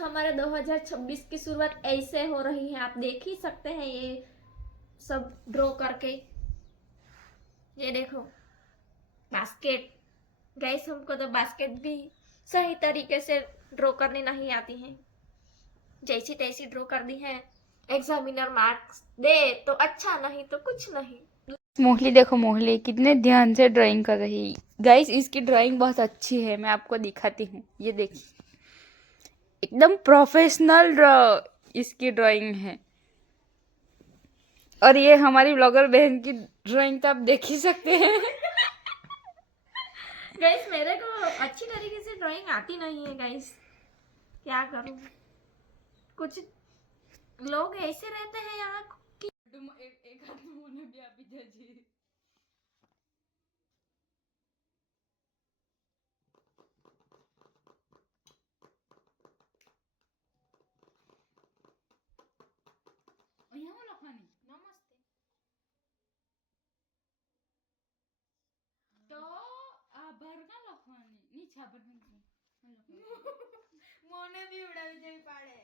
हमारे 2026 की शुरुआत ऐसे हो रही है, आप देख ही सकते हैं ये सब ड्रॉ करके। ये देखो बास्केट। गाइस हमको तो बास्केट भी सही तरीके से ड्रॉ करनी नहीं आती है, जैसी तैसी ड्रॉ कर दी है। एग्जामिनर मार्क्स दे तो अच्छा, नहीं तो कुछ नहीं। मोहली देखो, मोहली कितने ध्यान से ड्राइंग कर रही है। गाइस इसकी ड्राइंग बहुत अच्छी है, मैं आपको दिखाती हूँ। ये देखिए एकदम प्रोफेशनल इसकी ड्राइंग है। और ये हमारी ब्लॉगर बहन की ड्राइंग तो आप देख ही सकते हैं। गाइस मेरे को अच्छी तरीके से ड्राइंग आती नहीं है गाइस, क्या करूं। कुछ लोग ऐसे रहते हैं यहाँ कि एक हाथ में होने भी आप जजी। અહીંયા લખવાની नमस्ते તો આભાર ના લખવાની નીચે આભાર નહીં મોને બી ઉડાવી જવી પાડે।